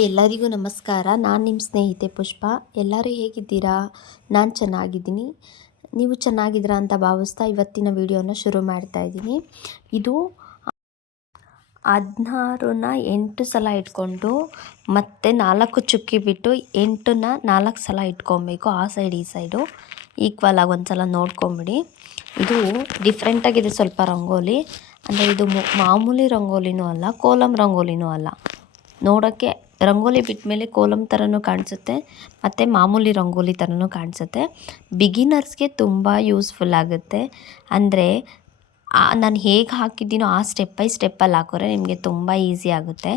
ಎಲ್ಲರಿಗೂ ನಮಸ್ಕಾರ. ನಾನು ನಿಮ್ಮ ಸ್ನೇಹಿತೆ ಪುಷ್ಪ. ಎಲ್ಲರೂ ಹೇಗಿದ್ದೀರಾ? ನಾನು ಚೆನ್ನಾಗಿದ್ದೀನಿ. ನೀವು ಚೆನ್ನಾಗಿದ್ದೀರಾ ಅಂತ ಭಾವಿಸ್ತಾ ಇವತ್ತಿನ ವಿಡಿಯೋನ ಶುರು ಮಾಡ್ತಾ ಇದ್ದೀನಿ. ಇದು 16ನ 8 ಸಲ ಇಟ್ಕೊಂಡು ಮತ್ತೆ 4 ಚುಕ್ಕಿ ಬಿಟ್ಟು 8ನ 4 ಸಲ ಇಟ್ಕೊಬೇಕು. ಆ ಸೈಡ್ ಈ ಸೈಡು ಈಕ್ವಲ್ ಆಗಿ ಒಂದು ಸಲ ನೋಡ್ಕೊಂಬಿಡಿ. ಇದು ಡಿಫ್ರೆಂಟಾಗಿದೆ ಸ್ವಲ್ಪ ರಂಗೋಲಿ. ಅಂದರೆ ಇದು ಮಾಮೂಲಿ ರಂಗೋಲಿನೂ ಅಲ್ಲ, ಕೋಲಮ್ ರಂಗೋಲಿನೂ ಅಲ್ಲ. ನೋಡೋಕ್ಕೆ ರಂಗೋಲಿ ಬಿಟ್ಟ ಮೇಲೆ ಕೋಲಮ್ ಥರನೂ ಕಾಣಿಸುತ್ತೆ ಮತ್ತು ಮಾಮೂಲಿ ರಂಗೋಲಿ ಥರನೂ ಕಾಣಿಸುತ್ತೆ. ಬಿಗಿನರ್ಸ್ಗೆ ತುಂಬ ಯೂಸ್ಫುಲ್ ಆಗುತ್ತೆ. ಅಂದರೆ ನಾನು ಹೇಗೆ ಹಾಕಿದ್ದೀನೋ ಆ ಸ್ಟೆಪ್ ಬೈ ಸ್ಟೆಪ್ಪಲ್ಲಿ ಹಾಕಿದ್ರೆ ನಿಮಗೆ ತುಂಬ ಈಸಿ ಆಗುತ್ತೆ.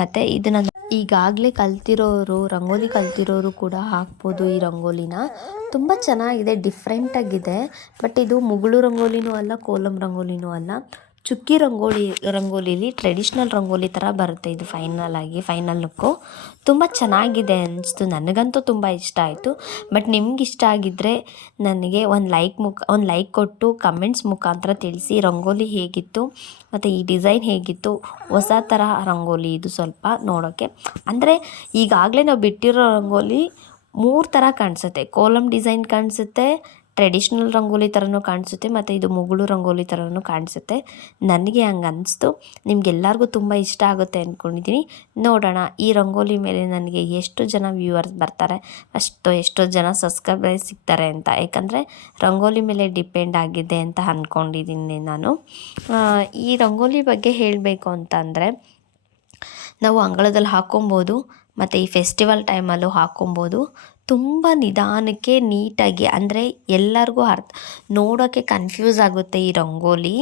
ಮತ್ತು ಇದನ್ನು ಈಗಾಗಲೇ ರಂಗೋಲಿ ಕಲ್ತಿರೋರು ಕೂಡ ಹಾಕ್ಬೋದು ಈ ರಂಗೋಲಿನ. ತುಂಬ ಚೆನ್ನಾಗಿದೆ, ಡಿಫ್ರೆಂಟಾಗಿದೆ. ಬಟ್ ಇದು ಮುಗುಳು ರಂಗೋಲಿನೂ ಅಲ್ಲ, ಕೋಲಮ್ ರಂಗೋಲಿನೂ ಅಲ್ಲ. ಚುಕ್ಕಿ ರಂಗೋಲಿಲಿ ಟ್ರೆಡಿಷ್ನಲ್ ರಂಗೋಲಿ ಥರ ಬರುತ್ತೆ ಇದು. ಫೈನಲ್ ಲುಕ್ಕು ತುಂಬ ಚೆನ್ನಾಗಿದೆ ಅನಿಸ್ತು. ನನಗಂತೂ ತುಂಬ ಇಷ್ಟ ಆಯಿತು. ಬಟ್ ನಿಮ್ಗೆ ಇಷ್ಟ ಆಗಿದ್ದರೆ ನನಗೆ ಒಂದು ಲೈಕ್ ಕೊಟ್ಟು ಕಮೆಂಟ್ಸ್ ಮುಖಾಂತರ ತಿಳಿಸಿ ರಂಗೋಲಿ ಹೇಗಿತ್ತು ಮತ್ತು ಈ ಡಿಸೈನ್ ಹೇಗಿತ್ತು. ಹೊಸ ಥರ ರಂಗೋಲಿ ಇದು ಸ್ವಲ್ಪ ನೋಡೋಕ್ಕೆ. ಅಂದರೆ ಈಗಾಗಲೇ ನಾವು ಬಿಟ್ಟಿರೋ ರಂಗೋಲಿ 3 ಥರ ಕಾಣಿಸುತ್ತೆ. ಕೋಲಮ್ ಡಿಸೈನ್ ಕಾಣಿಸುತ್ತೆ, ಟ್ರೆಡಿಷ್ನಲ್ ರಂಗೋಲಿ ಥರನೂ ಕಾಣಿಸುತ್ತೆ ಮತ್ತು ಇದು ಮುಗುಳು ರಂಗೋಲಿ ಥರನೂ ಕಾಣಿಸುತ್ತೆ. ನನಗೆ ಹಂಗೆ ಅನ್ನಿಸ್ತು. ನಿಮಗೆಲ್ಲರಿಗೂ ತುಂಬ ಇಷ್ಟ ಆಗುತ್ತೆ ಅಂದ್ಕೊಂಡಿದ್ದೀನಿ. ನೋಡೋಣ ಈ ರಂಗೋಲಿ ಮೇಲೆ ನನಗೆ ಎಷ್ಟು ಜನ ವ್ಯೂವರ್ಸ್ ಬರ್ತಾರೆ, ಎಷ್ಟೋ ಜನ ಸಬ್ಸ್ಕ್ರೈಬರ್ಸ್ ಸಿಗ್ತಾರೆ ಅಂತ. ಯಾಕಂದರೆ ರಂಗೋಲಿ ಮೇಲೆ ಡಿಪೆಂಡ್ ಆಗಿದೆ ಅಂತ ಅಂದ್ಕೊಂಡಿದ್ದೀನಿ ನಾನು. ಈ ರಂಗೋಲಿ ಬಗ್ಗೆ ಹೇಳಬೇಕು ಅಂತ ಅಂದರೆ, ನಾವು ಅಂಗಳದಲ್ಲಿ ಹಾಕ್ಕೊಬೋದು ಮತ್ತು ಈ ಫೆಸ್ಟಿವಲ್ ಟೈಮಲ್ಲೂ ಹಾಕ್ಕೊಬೋದು. ತುಂಬ ನಿಧಾನಕ್ಕೆ ನೀಟಾಗಿ, ಅಂದರೆ ಎಲ್ಲರಿಗೂ ನೋಡೋಕ್ಕೆ ಕನ್ಫ್ಯೂಸ್ ಆಗುತ್ತೆ ಈ ರಂಗೋಲಿ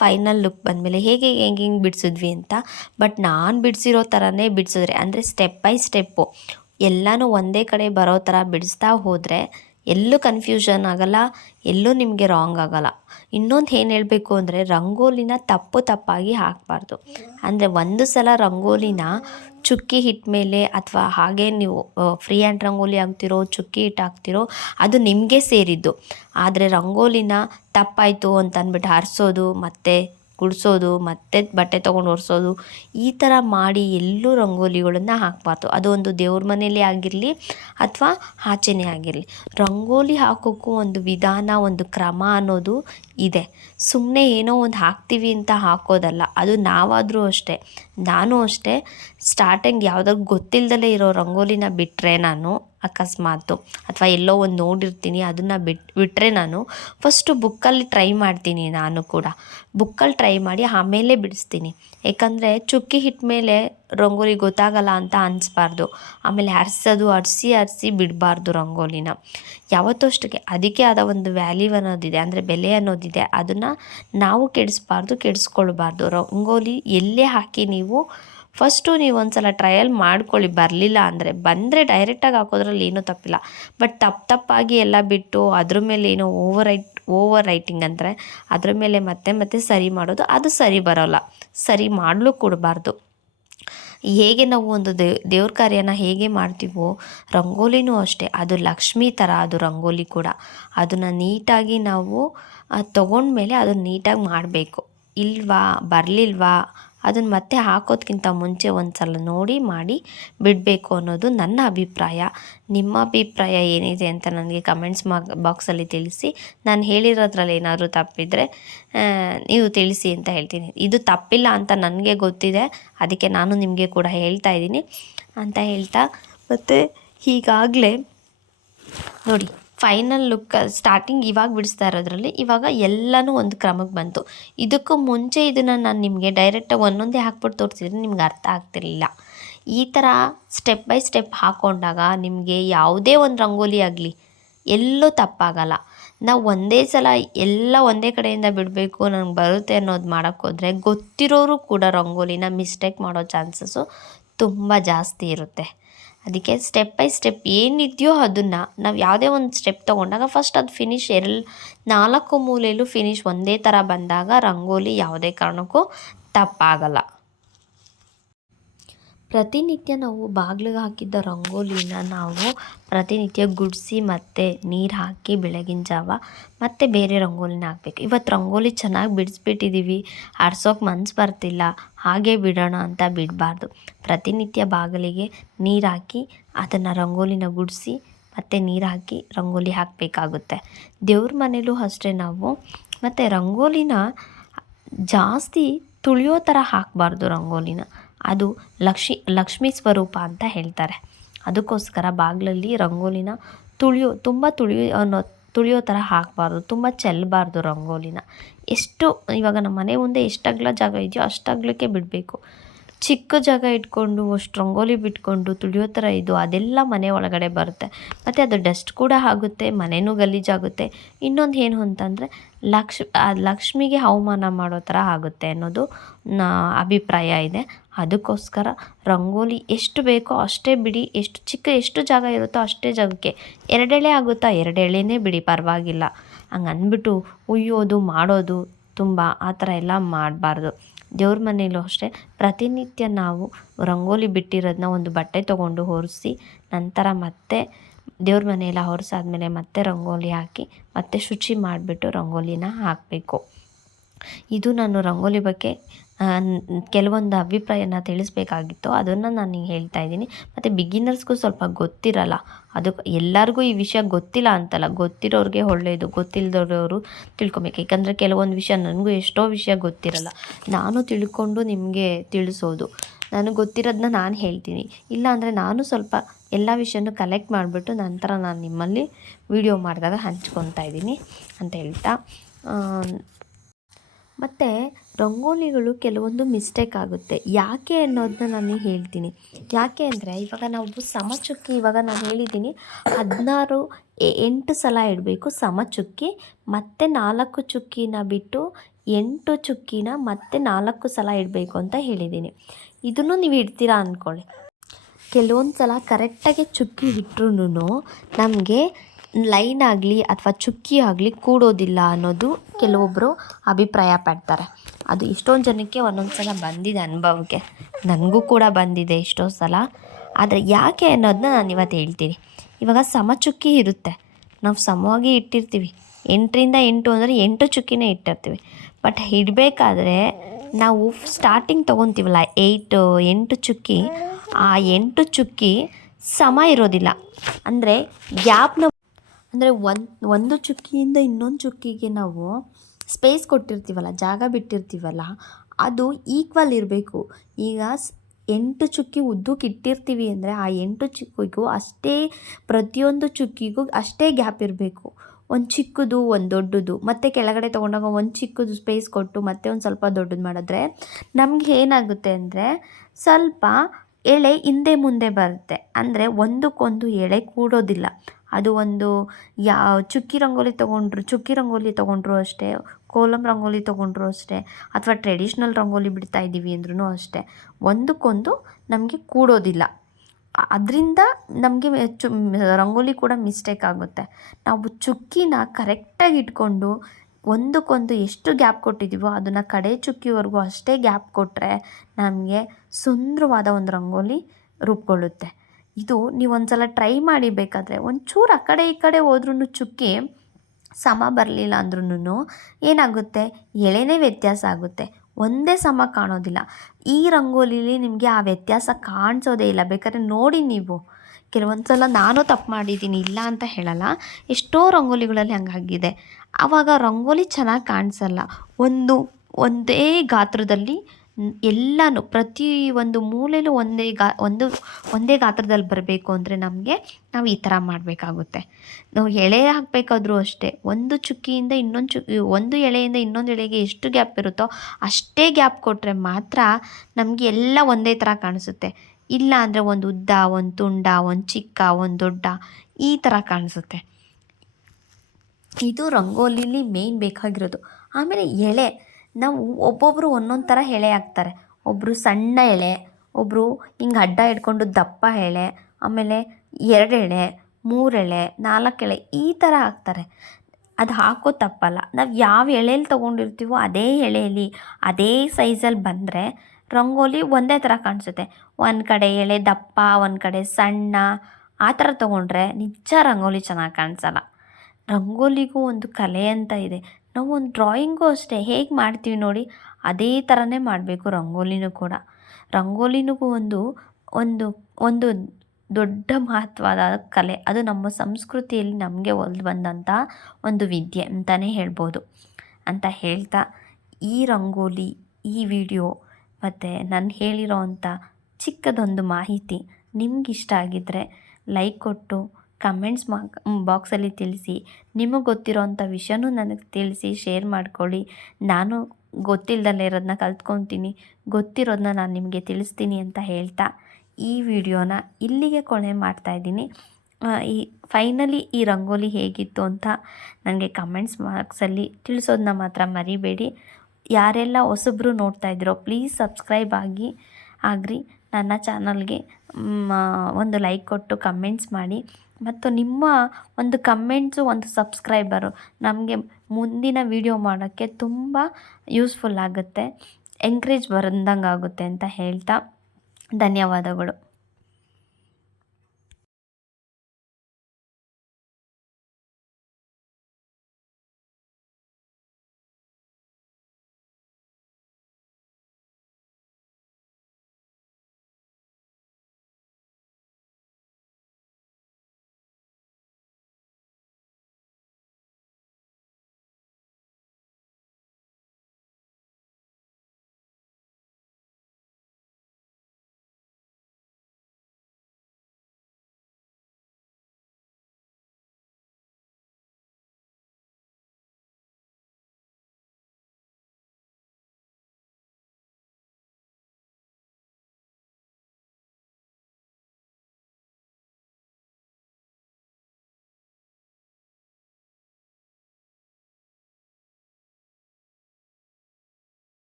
ಫೈನಲ್ ಲುಕ್ ಬಂದಮೇಲೆ ಹೆಂಗೆ ಬಿಡಿಸಿದ್ವಿ ಅಂತ. ಬಟ್ ನಾನು ಬಿಡಿಸಿರೋ ಥರನೇ ಬಿಡಿಸಿದ್ರೆ, ಅಂದರೆ ಸ್ಟೆಪ್ ಬೈ ಸ್ಟೆಪ್ಪು ಎಲ್ಲನೂ ಒಂದೇ ಕಡೆ ಬರೋ ಥರ ಬಿಡಿಸ್ತಾ ಹೋದರೆ ಎಲ್ಲೂ ಕನ್ಫ್ಯೂಷನ್ ಆಗೋಲ್ಲ, ಎಲ್ಲೂ ನಿಮಗೆ ರಾಂಗ್ ಆಗೋಲ್ಲ. ಇನ್ನೊಂದು ಏನು ಹೇಳಬೇಕು ಅಂದರೆ, ರಂಗೋಲಿನ ತಪ್ಪಾಗಿ ಹಾಕಬಾರ್ದು. ಅಂದರೆ ಒಂದು ಸಲ ರಂಗೋಲಿನ ಚುಕ್ಕಿ ಹಿಟ್ಟ ಮೇಲೆ ಅಥವಾ ಹಾಗೆ ನೀವು ಫ್ರೀ ಹ್ಯಾಂಡ್ ರಂಗೋಲಿ ಹಾಕ್ತಿರೋ, ಚುಕ್ಕಿ ಹಿಟ್ಟು ಹಾಕ್ತಿರೋ, ಅದು ನಿಮಗೆ ಸೇರಿದ್ದು. ಆದರೆ ರಂಗೋಲಿನ ತಪ್ಪಾಯಿತು ಅಂತ ಅಂದ್ಬಿಟ್ಟು ಹಾರಿಸೋದು, ಮತ್ತೆ ಗುಡಿಸೋದು, ಮತ್ತೆ ಬಟ್ಟೆ ತೊಗೊಂಡು ಒರೆಸೋದು, ಈ ಥರ ಮಾಡಿ ಎಲ್ಲೂ ರಂಗೋಲಿಗಳನ್ನು ಹಾಕಬಾರ್ದು. ಅದು ಒಂದು ದೇವ್ರ ಮನೇಲಿ ಆಗಿರಲಿ ಅಥವಾ ಆಚೆನೇ ಆಗಿರಲಿ, ರಂಗೋಲಿ ಹಾಕೋಕ್ಕೂ ಒಂದು ವಿಧಾನ, ಒಂದು ಕ್ರಮ ಅನ್ನೋದು ಇದೆ. ಸುಮ್ಮನೆ ಏನೋ ಒಂದು ಹಾಕ್ತೀವಿ ಅಂತ ಹಾಕೋದಲ್ಲ. ಅದು ನಾವಾದರೂ ಅಷ್ಟೇ, ನಾನು ಅಷ್ಟೇ. ಸ್ಟಾರ್ಟಿಂಗ್ ಯಾವುದಾದ್ರು ಗೊತ್ತಿಲ್ಲದಲೇ ಇರೋ ರಂಗೋಲಿನ ಬಿಟ್ಟರೆ ನಾನು ಅಕಸ್ಮಾತು, ಅಥವಾ ಎಲ್ಲೋ ಒಂದು ನೋಡಿರ್ತೀನಿ ಅದನ್ನು ಬಿಟ್ಟರೆ ನಾನು ಫಸ್ಟು ಬುಕ್ಕಲ್ಲಿ ಟ್ರೈ ಮಾಡ್ತೀನಿ. ನಾನು ಕೂಡ ಬುಕ್ಕಲ್ಲಿ ಟ್ರೈ ಮಾಡಿ ಆಮೇಲೆ ಬಿಡಿಸ್ತೀನಿ. ಯಾಕಂದರೆ ಚುಕ್ಕಿ ಹಿಟ್ಟ ಮೇಲೆ ರಂಗೋಲಿ ಗೊತ್ತಾಗಲ್ಲ ಅಂತ ಅನಿಸ್ಬಾರ್ದು. ಆಮೇಲೆ ಹರಿಸಿ ಬಿಡಬಾರ್ದು ರಂಗೋಲಿನ ಯಾವತ್ತೂ ಅಷ್ಟಕ್ಕೆ. ಅದಕ್ಕೆ ಆದ ಒಂದು ವ್ಯಾಲ್ಯೂ ಅನ್ನೋದಿದೆ, ಅಂದರೆ ಬೆಲೆ ಅನ್ನೋದಿದೆ. ಅದನ್ನು ನಾವು ಕೆಡಿಸ್ಕೊಳ್ಬಾರ್ದು. ರಂಗೋಲಿ ಎಲ್ಲೇ ಹಾಕಿ ನೀವು ಫಸ್ಟು ನೀವು ಒಂದು ಸಲ ಟ್ರಯಲ್ ಮಾಡ್ಕೊಳ್ಳಿ. ಬರಲಿಲ್ಲ ಅಂದರೆ, ಬಂದರೆ ಡೈರೆಕ್ಟಾಗಿ ಹಾಕೋದ್ರಲ್ಲಿ ಏನೂ ತಪ್ಪಿಲ್ಲ. ಬಟ್ ತಪ್ಪಾಗಿ ಎಲ್ಲ ಬಿಟ್ಟು ಅದ್ರ ಮೇಲೆ ಏನೋ ಓವರ್ ರೈಟಿಂಗ್ ಅಂದರೆ ಅದ್ರ ಮೇಲೆ ಮತ್ತೆ ಸರಿ ಮಾಡೋದು, ಅದು ಸರಿ ಬರೋಲ್ಲ. ಸರಿ ಮಾಡಲು ಕೊಡಬಾರ್ದು. ಹೇಗೆ ನಾವು ಒಂದು ದೇವ್ರ ಕಾರ್ಯನ ಹೇಗೆ ಮಾಡ್ತೀವೋ ರಂಗೋಲಿನೂ ಅಷ್ಟೇ. ಅದು ಲಕ್ಷ್ಮಿ ಥರ ಅದು ರಂಗೋಲಿ ಕೂಡ. ಅದನ್ನು ನೀಟಾಗಿ ನಾವು ತೊಗೊಂಡ್ಮೇಲೆ ಅದನ್ನು ನೀಟಾಗಿ ಮಾಡಬೇಕು. ಬರಲಿಲ್ವಾ ಅದನ್ನು ಮತ್ತೆ ಹಾಕೋದಕ್ಕಿಂತ ಮುಂಚೆ ಒಂದು ಸಲ ನೋಡಿ ಮಾಡಿ ಬಿಡಬೇಕು ಅನ್ನೋದು ನನ್ನ ಅಭಿಪ್ರಾಯ. ನಿಮ್ಮ ಅಭಿಪ್ರಾಯ ಏನಿದೆ ಅಂತ ನನಗೆ ಕಮೆಂಟ್ಸ್ ಬಾಕ್ಸಲ್ಲಿ ತಿಳಿಸಿ. ನಾನು ಹೇಳಿರೋದ್ರಲ್ಲಿ ಏನಾದರೂ ತಪ್ಪಿದರೆ ನೀವು ತಿಳಿಸಿ ಅಂತ ಹೇಳ್ತೀನಿ. ಇದು ತಪ್ಪಿಲ್ಲ ಅಂತ ನನಗೆ ಗೊತ್ತಿದೆ, ಅದಕ್ಕೆ ನಾನು ನಿಮಗೆ ಕೂಡ ಹೇಳ್ತಾ ಇದ್ದೀನಿ ಅಂತ ಹೇಳ್ತಾ, ಮತ್ತು ಈಗಾಗಲೇ ನೋಡಿ ಫೈನಲ್ ಲುಕ್ ಸ್ಟಾರ್ಟಿಂಗ್ ಇವಾಗ ಬಿಡಿಸ್ತಾ ಇರೋದ್ರಲ್ಲಿ ಇವಾಗ ಎಲ್ಲನೂ ಒಂದು ಕ್ರಮಕ್ಕೆ ಬಂತು. ಇದಕ್ಕೂ ಮುಂಚೆ ಇದನ್ನು ನಾನು ನಿಮಗೆ ಡೈರೆಕ್ಟಾಗಿ ಒಂದೊಂದೇ ಹಾಕ್ಬಿಟ್ಟು ತೋರಿಸಿದ್ರೆ ನಿಮ್ಗೆ ಅರ್ಥ ಆಗ್ತಿರಲಿಲ್ಲ. ಈ ಥರ ಸ್ಟೆಪ್ ಬೈ ಸ್ಟೆಪ್ ಹಾಕ್ಕೊಂಡಾಗ ನಿಮಗೆ ಯಾವುದೇ ಒಂದು ರಂಗೋಲಿ ಆಗಲಿ ಎಲ್ಲೂ ತಪ್ಪಾಗಲ್ಲ. ನಾವು ಒಂದೇ ಸಲ ಎಲ್ಲ ಒಂದೇ ಕಡೆಯಿಂದ ಬಿಡಬೇಕು, ನನಗೆ ಬರುತ್ತೆ ಅನ್ನೋದು ಮಾಡೋಕ್ಕೋದ್ರೆ ಗೊತ್ತಿರೋರು ಕೂಡ ರಂಗೋಲಿನ ಮಿಸ್ಟೇಕ್ ಮಾಡೋ ಚಾನ್ಸಸ್ಸು ತುಂಬ ಜಾಸ್ತಿ ಇರುತ್ತೆ. ಅದಕ್ಕೆ ಸ್ಟೆಪ್ ಬೈ ಸ್ಟೆಪ್ ಏನಿದೆಯೋ ಅದನ್ನು ನಾವು ಯಾವುದೇ ಒಂದು ಸ್ಟೆಪ್ ತೊಗೊಂಡಾಗ ಫಸ್ಟ್ ಅದು ಫಿನಿಶ್ 4 ಮೂಲೆಯಲ್ಲೂ ಫಿನಿಶ್ ಒಂದೇ ಥರ ಬಂದಾಗ ರಂಗೋಲಿ ಯಾವುದೇ ಕಾರಣಕ್ಕೂ ತಪ್ಪಾಗಲ್ಲ. ಪ್ರತಿನಿತ್ಯ ನಾವು ಬಾಗಿಲಿಗೆ ಹಾಕಿದ್ದ ರಂಗೋಲಿನ ನಾವು ಪ್ರತಿನಿತ್ಯ ಗುಡಿಸಿ ಮತ್ತು ನೀರು ಹಾಕಿ ಬೆಳಗಿನ ಜಾವ ಮತ್ತು ಬೇರೆ ರಂಗೋಲಿನ ಹಾಕ್ಬೇಕು. ಇವತ್ತು ರಂಗೋಲಿ ಚೆನ್ನಾಗಿ ಬಿಡಿಸ್ಬಿಟ್ಟಿದ್ದೀವಿ, ಆರ್ಸೋಕೆ ಮನ್ಸು ಬರ್ತಿಲ್ಲ, ಹಾಗೆ ಬಿಡೋಣ ಅಂತ ಬಿಡಬಾರ್ದು. ಪ್ರತಿನಿತ್ಯ ಬಾಗಿಲಿಗೆ ನೀರು ಹಾಕಿ ಅದನ್ನು ರಂಗೋಲಿನ ಗುಡಿಸಿ ಮತ್ತು ನೀರು ಹಾಕಿ ರಂಗೋಲಿ ಹಾಕಬೇಕಾಗುತ್ತೆ. ದೇವ್ರ ಮನೇಲೂ ಅಷ್ಟೇ ನಾವು ಮತ್ತು ರಂಗೋಲಿನ ಜಾಸ್ತಿ ತುಳಿಯೋ ಥರ ಹಾಕಬಾರ್ದು. ರಂಗೋಲಿನ ಅದು ಲಕ್ಷ್ಮೀ ಸ್ವರೂಪ ಅಂತ ಹೇಳ್ತಾರೆ. ಅದಕ್ಕೋಸ್ಕರ ಬಾಗಿಲಲ್ಲಿ ರಂಗೋಲಿನ ತುಂಬ ತುಳಿಯೋ ಥರ ಹಾಕಬಾರ್ದು, ತುಂಬ ಚೆಲ್ಲಬಾರ್ದು ರಂಗೋಲಿನ. ಎಷ್ಟು ಇವಾಗ ನಮ್ಮ ಮನೆ ಮುಂದೆ ಎಷ್ಟು ಅಗಲ ಜಾಗ ಇದೆಯೋ ಅಷ್ಟು ಅಗಲಕ್ಕೆ ಬಿಡಬೇಕು. ಚಿಕ್ಕ ಜಾಗ ಇಟ್ಕೊಂಡು ಅಷ್ಟು ರಂಗೋಲಿ ಬಿಟ್ಕೊಂಡು ತುಳಿಯೋ ಥರ ಅದೆಲ್ಲ ಮನೆ ಒಳಗಡೆ ಬರುತ್ತೆ ಮತ್ತು ಅದು ಡಸ್ಟ್ ಕೂಡ ಆಗುತ್ತೆ, ಮನೆಯೂ ಗಲೀಜಾಗುತ್ತೆ. ಇನ್ನೊಂದು ಏನು ಅಂತಂದರೆ ಲಕ್ಷ್ಮಿಗೆ ಅವಮಾನ ಮಾಡೋ ಥರ ಆಗುತ್ತೆ ಅನ್ನೋದು ಅಭಿಪ್ರಾಯ ಇದೆ. ಅದಕ್ಕೋಸ್ಕರ ರಂಗೋಲಿ ಎಷ್ಟು ಬೇಕೋ ಅಷ್ಟೇ ಬಿಡಿ. ಎಷ್ಟು ಜಾಗ ಇರುತ್ತೋ ಅಷ್ಟೇ ಜಾಗಕ್ಕೆ 2 ಎಳೆ ಆಗುತ್ತಾ 2 ಎಳೆನೇ ಬಿಡಿ, ಪರವಾಗಿಲ್ಲ. ಹಂಗೆ ಅಂದ್ಬಿಟ್ಟು ಉಯ್ಯೋದು ಮಾಡೋದು ತುಂಬ ಆ ಥರ ಎಲ್ಲ ಮಾಡಬಾರ್ದು. ದೇವ್ರ ಮನೆಯಲ್ಲೂ ಅಷ್ಟೇ ಪ್ರತಿನಿತ್ಯ ನಾವು ರಂಗೋಲಿ ಬಿಟ್ಟಿರೋದನ್ನ ಒಂದು ಬಟ್ಟೆ ತೊಗೊಂಡು ಒರೆಸಿ ನಂತರ ಮತ್ತೆ ದೇವ್ರ ಮನೆಯೆಲ್ಲ ಒರೆಸಾದ್ಮೇಲೆ ಮತ್ತೆ ರಂಗೋಲಿ ಹಾಕಿ ಮತ್ತೆ ಶುಚಿ ಮಾಡಿಬಿಟ್ಟು ರಂಗೋಲಿನ ಹಾಕಬೇಕು. ಇದು ನಾನು ರಂಗೋಲಿ ಬಗ್ಗೆ ಕೆಲವೊಂದು ಅಭಿಪ್ರಾಯನ ತಿಳಿಸ್ಬೇಕಾಗಿತ್ತು, ಅದನ್ನು ನಾನು ಹೇಳ್ತಾ ಇದ್ದೀನಿ. ಮತ್ತು ಬಿಗಿನರ್ಸ್ಗೂ ಸ್ವಲ್ಪ ಗೊತ್ತಿರಲ್ಲ, ಅದಕ್ಕೆ ಎಲ್ಲರಿಗೂ ಈ ವಿಷಯ ಗೊತ್ತಿಲ್ಲ ಅಂತಲ್ಲ, ಗೊತ್ತಿರೋರಿಗೆ ಒಳ್ಳೆಯದು, ಗೊತ್ತಿಲ್ಲದವರು ತಿಳ್ಕೊಬೇಕು. ಯಾಕಂದರೆ ಕೆಲವೊಂದು ವಿಷಯ ನನಗೂ ಎಷ್ಟೋ ವಿಷಯ ಗೊತ್ತಿರಲ್ಲ, ನಾನು ತಿಳ್ಕೊಂಡು ನಿಮಗೆ ತಿಳಿಸೋದು. ನನಗೆ ಗೊತ್ತಿರೋದನ್ನ ನಾನು ಹೇಳ್ತೀನಿ, ಇಲ್ಲಾಂದರೆ ನಾನು ಸ್ವಲ್ಪ ಎಲ್ಲ ವಿಷಯನೂ ಕಲೆಕ್ಟ್ ಮಾಡಿಬಿಟ್ಟು ನಂತರ ನಾನು ನಿಮ್ಮಲ್ಲಿ ವಿಡಿಯೋ ಮಾಡಿದಾಗ ಹಂಚ್ಕೊತಾ ಇದ್ದೀನಿ ಅಂತ ಹೇಳ್ತಾ, ಮತ್ತು ರಂಗೋಲಿಗಳು ಕೆಲವೊಂದು ಮಿಸ್ಟೇಕ್ ಆಗುತ್ತೆ. ಯಾಕೆ ಅನ್ನೋದನ್ನ ನಾನು ಹೇಳ್ತೀನಿ. ಯಾಕೆ ಅಂದರೆ ಇವಾಗ ನಾವು ಸಮಚುಕ್ಕಿ, ಇವಾಗ ನಾನು ಹೇಳಿದ್ದೀನಿ 8 ಸಲ ಇಡಬೇಕು ಸಮಚುಕ್ಕಿ, ಮತ್ತು 4 ಚುಕ್ಕಿನ ಬಿಟ್ಟು 8 ಚುಕ್ಕಿನ ಮತ್ತೆ 4 ಸಲ ಇಡಬೇಕು ಅಂತ ಹೇಳಿದ್ದೀನಿ. ಇದನ್ನು ನೀವು ಇಡ್ತೀರಾ ಅಂದ್ಕೊಳ್ಳಿ. ಕೆಲವೊಂದು ಸಲ ಕರೆಕ್ಟಾಗಿ ಚುಕ್ಕಿ ಇಟ್ರೂ ನಮಗೆ ಲೈನ್ ಆಗಲಿ ಅಥವಾ ಚುಕ್ಕಿ ಆಗಲಿ ಕೂಡೋದಿಲ್ಲ ಅನ್ನೋದು ಕೆಲವೊಬ್ಬರು ಅಭಿಪ್ರಾಯ ಪಡ್ತಾರೆ. ಅದು ಇಷ್ಟೊಂದು ಜನಕ್ಕೆ ಒಂದೊಂದು ಸಲ ಬಂದಿದೆ ಅನುಭವಕ್ಕೆ, ನನಗೂ ಕೂಡ ಬಂದಿದೆ ಎಷ್ಟೋ ಸಲ. ಆದರೆ ಯಾಕೆ ಅನ್ನೋದನ್ನ ನಾನು ಇವತ್ತು ಹೇಳ್ತೀನಿ. ಇವಾಗ ಸಮಚುಕ್ಕಿ ಇರುತ್ತೆ, ನಾವು ಸಮವಾಗಿ ಇಟ್ಟಿರ್ತೀವಿ, 8ರಿಂದ 8 ಅಂದರೆ 8 ಚುಕ್ಕಿನೇ ಇಟ್ಟಿರ್ತೀವಿ. ಬಟ್ ಇಡಬೇಕಾದ್ರೆ ನಾವು ಸ್ಟಾರ್ಟಿಂಗ್ ತೊಗೊತೀವಲ್ಲ 8 ಚುಕ್ಕಿ, ಆ 8 ಚುಕ್ಕಿ ಸಮ ಇರೋದಿಲ್ಲ. ಅಂದರೆ ಗ್ಯಾಪ್ನ ಅಂದರೆ ಒಂದು ಚುಕ್ಕಿಯಿಂದ ಇನ್ನೊಂದು ಚುಕ್ಕಿಗೆ ನಾವು ಸ್ಪೇಸ್ ಕೊಟ್ಟಿರ್ತೀವಲ್ಲ, ಜಾಗ ಬಿಟ್ಟಿರ್ತೀವಲ್ಲ, ಅದು ಈಕ್ವಲ್ ಇರಬೇಕು. ಈಗ 8 ಚುಕ್ಕಿ ಉದ್ದಕ್ಕೆ ಇಟ್ಟಿರ್ತೀವಿ ಅಂದರೆ ಆ 8 ಚುಕ್ಕಿಗೂ ಅಷ್ಟೇ, ಪ್ರತಿಯೊಂದು ಚುಕ್ಕಿಗೂ ಅಷ್ಟೇ ಗ್ಯಾಪ್ ಇರಬೇಕು. ಒಂದು ಚಿಕ್ಕದು ಒಂದು ದೊಡ್ಡದು, ಮತ್ತು ಕೆಳಗಡೆ ತೊಗೊಂಡಾಗ ಒಂದು ಚಿಕ್ಕದು ಸ್ಪೇಸ್ ಕೊಟ್ಟು ಮತ್ತೆ ಒಂದು ಸ್ವಲ್ಪ ದೊಡ್ಡದು ಮಾಡಿದ್ರೆ ನಮಗೆ ಏನಾಗುತ್ತೆ ಅಂದರೆ ಸ್ವಲ್ಪ ಎಳೆ ಹಿಂದೆ ಮುಂದೆ ಬರುತ್ತೆ. ಅಂದರೆ ಒಂದಕ್ಕೊಂದು ಎಳೆ ಕೂಡೋದಿಲ್ಲ. ಅದು ಒಂದು ಚುಕ್ಕಿ ರಂಗೋಲಿ ತೊಗೊಂಡ್ರು ಅಷ್ಟೇ, ಕೋಲಂ ರಂಗೋಲಿ ತೊಗೊಂಡ್ರು ಅಷ್ಟೇ, ಅಥವಾ ಟ್ರೆಡಿಷ್ನಲ್ ರಂಗೋಲಿ ಬಿಡ್ತಾ ಇದ್ದೀವಿ ಅಂದ್ರೂ ಅಷ್ಟೇ, ಒಂದಕ್ಕೊಂದು ನಮಗೆ ಕೂಡೋದಿಲ್ಲ. ಅದರಿಂದ ನಮಗೆ ರಂಗೋಲಿ ಕೂಡ ಮಿಸ್ಟೇಕ್ ಆಗುತ್ತೆ. ನಾವು ಚುಕ್ಕಿನ ಕರೆಕ್ಟಾಗಿ ಇಟ್ಕೊಂಡು ಒಂದಕ್ಕೊಂದು ಎಷ್ಟು ಗ್ಯಾಪ್ ಕೊಟ್ಟಿದ್ದೀವೋ ಅದನ್ನು ಕಡೆ ಚುಕ್ಕಿವರೆಗೂ ಅಷ್ಟೇ ಗ್ಯಾಪ್ ಕೊಟ್ಟರೆ ನಮಗೆ ಸುಂದರವಾದ ಒಂದು ರಂಗೋಲಿ ರೂಪುಗೊಳ್ಳುತ್ತೆ. ಇದು ನೀವು ಒಂದು ಸಲ ಟ್ರೈ ಮಾಡಿ. ಬೇಕಾದರೆ ಒಂಚೂರು ಆ ಕಡೆ ಈ ಕಡೆ ಹೋದ್ರೂ ಚುಕ್ಕಿ ಸಮ ಬರಲಿಲ್ಲ ಅಂದ್ರೂ ಏನಾಗುತ್ತೆ, ಎಳೆನೇ ವ್ಯತ್ಯಾಸ ಆಗುತ್ತೆ, ಒಂದೇ ಸಮ ಕಾಣೋದಿಲ್ಲ. ಈ ರಂಗೋಲಿಲಿ ನಿಮಗೆ ಆ ವ್ಯತ್ಯಾಸ ಕಾಣಿಸೋದೇ ಇಲ್ಲ. ಬೇಕಾದ್ರೆ ನೋಡಿ ನೀವು. ಕೆಲವೊಂದು ಸಲ ನಾನು ತಪ್ಪು ಮಾಡಿದ್ದೀನಿ, ಇಲ್ಲ ಅಂತ ಹೇಳಲ್ಲ, ಎಷ್ಟೋ ರಂಗೋಲಿಗಳಲ್ಲಿ ಹಂಗಾಗಿದೆ. ಆವಾಗ ರಂಗೋಲಿ ಚೆನ್ನಾಗಿ ಕಾಣಿಸಲ್ಲ. ಒಂದೇ ಗಾತ್ರದಲ್ಲಿ ಎಲ್ಲನೂ ಪ್ರತಿ ಒಂದು ಮೂಲೆಯಲ್ಲೂ ಒಂದೇ ಗಾತ್ರದಲ್ಲಿ ಬರಬೇಕು ಅಂದರೆ ನಾವು ಈ ಥರ ಮಾಡಬೇಕಾಗುತ್ತೆ. ನಾವು ಎಳೆ ಹಾಕಬೇಕಾದ್ರೂ ಅಷ್ಟೇ, ಒಂದು ಚುಕ್ಕಿಯಿಂದ ಒಂದು ಎಳೆಯಿಂದ ಇನ್ನೊಂದು ಎಳೆಗೆ ಎಷ್ಟು ಗ್ಯಾಪ್ ಇರುತ್ತೋ ಅಷ್ಟೇ ಗ್ಯಾಪ್ ಕೊಟ್ಟರೆ ಮಾತ್ರ ನಮಗೆ ಎಲ್ಲ ಒಂದೇ ಥರ ಕಾಣಿಸುತ್ತೆ. ಇಲ್ಲ ಅಂದರೆ ಒಂದು ಉದ್ದ, ಒಂದು ತುಂಡ, ಒಂದು ಚಿಕ್ಕ, ಒಂದು ದೊಡ್ಡ, ಈ ಥರ ಕಾಣಿಸುತ್ತೆ. ಇದು ರಂಗೋಲಿಲಿ ಮೇಯ್ನ್ ಬೇಕಾಗಿರೋದು. ಆಮೇಲೆ ಎಳೆ, ನಾವು ಒಬ್ಬೊಬ್ಬರು ಒಂದೊಂದು ಥರ ಎಳೆ ಹಾಕ್ತಾರೆ. ಒಬ್ಬರು ಸಣ್ಣ ಎಳೆ, ಒಬ್ಬರು ಹಿಂಗೆ ಅಡ್ಡ ಇಟ್ಕೊಂಡು ದಪ್ಪ ಎಳೆ, ಆಮೇಲೆ 2 ಎಳೆ, 3 ಎಳೆ, 4 ಎಳೆ, ಈ ಥರ ಹಾಕ್ತಾರೆ. ಅದು ಹಾಕೋ ತಪ್ಪಲ್ಲ. ನಾವು ಯಾವ ಎಳೆಯಲ್ಲಿ ತೊಗೊಂಡಿರ್ತೀವೋ ಅದೇ ಎಳೆಯಲ್ಲಿ ಅದೇ ಸೈಜಲ್ಲಿ ಬಂದರೆ ರಂಗೋಲಿ ಒಂದೇ ಥರ ಕಾಣಿಸುತ್ತೆ. ಒಂದು ಕಡೆ ಎಳೆ ದಪ್ಪ, ಒಂದು ಕಡೆ ಸಣ್ಣ, ಆ ಥರ ತೊಗೊಂಡ್ರೆ ನಿಜ ರಂಗೋಲಿ ಚೆನ್ನಾಗಿ ಕಾಣಿಸಲ್ಲ. ರಂಗೋಲಿಗೂ ಒಂದು ಕಲೆ ಅಂತ ಇದೆ. ನಾವು ಒಂದು ಡ್ರಾಯಿಂಗು ಅಷ್ಟೇ ಹೇಗೆ ಮಾಡ್ತೀವಿ ನೋಡಿ, ಅದೇ ಥರನೇ ಮಾಡಬೇಕು ರಂಗೋಲಿನೂ ಕೂಡ. ರಂಗೋಲಿನಿಗೂ ಒಂದು ಒಂದು ಒಂದು ದೊಡ್ಡ ಮಹತ್ವದ ಕಲೆ. ಅದು ನಮ್ಮ ಸಂಸ್ಕೃತಿಯಲ್ಲಿ ನಮಗೆ ಒಲ್ದು ಬಂದಂಥ ಒಂದು ವಿದ್ಯೆ ಅಂತಲೇ ಹೇಳ್ಬೋದು. ಅಂತ ಹೇಳ್ತಾ ಈ ರಂಗೋಲಿ, ಈ ವಿಡಿಯೋ ಮತ್ತು ನಾನು ಹೇಳಿರೋ ಅಂಥ ಚಿಕ್ಕದೊಂದು ಮಾಹಿತಿ ನಿಮ್ಗಿಷ್ಟ ಆಗಿದ್ದರೆ ಲೈಕ್ ಕೊಟ್ಟು ಕಮೆಂಟ್ಸ್ ಬಾಕ್ಸಲ್ಲಿ ತಿಳಿಸಿ. ನಿಮಗೆ ಗೊತ್ತಿರೋವಂಥ ವಿಷಯನೂ ನನಗೆ ತಿಳಿಸಿ, ಶೇರ್ ಮಾಡ್ಕೊಳ್ಳಿ. ನಾನು ಗೊತ್ತಿಲ್ಲದಲ್ಲೇ ಇರೋದನ್ನ ಕಲ್ತ್ಕೊತೀನಿ, ಗೊತ್ತಿರೋದನ್ನ ನಾನು ನಿಮಗೆ ತಿಳಿಸ್ತೀನಿ ಅಂತ ಹೇಳ್ತಾ ಈ ವಿಡಿಯೋನ ಇಲ್ಲಿಗೆ ಕೊನೆ ಮಾಡ್ತಾಯಿದ್ದೀನಿ. ಈ ಫೈನಲಿ ಈ ರಂಗೋಲಿ ಹೇಗಿತ್ತು ಅಂತ ನನಗೆ ಕಮೆಂಟ್ಸ್ ಬಾಕ್ಸಲ್ಲಿ ತಿಳಿಸೋದನ್ನ ಮಾತ್ರ ಮರಿಬೇಡಿ. ಯಾರೆಲ್ಲ ಹೊಸಬ್ರು ನೋಡ್ತಾ ಇದ್ದೀರೋ ಪ್ಲೀಸ್ ಸಬ್ಸ್ಕ್ರೈಬ್ ಆಗ್ರಿ ನನ್ನ ಚಾನಲ್ಗೆ. ಒಂದು ಲೈಕ್ ಕೊಟ್ಟು ಕಮೆಂಟ್ಸ್ ಮಾಡಿ, ಮತ್ತು ನಿಮ್ಮ ಒಂದು ಕಮೆಂಟ್ಸು, ಒಂದು ಸಬ್ಸ್ಕ್ರೈಬರು ನಮಗೆ ಮುಂದಿನ ವಿಡಿಯೋ ಮಾಡೋಕ್ಕೆ ತುಂಬ ಯೂಸ್ಫುಲ್ ಆಗುತ್ತೆ, ಎಂಕರೇಜ್ ಬಂದಂಗೆ ಆಗುತ್ತೆ ಅಂತ ಹೇಳ್ತಾ ಧನ್ಯವಾದಗಳು.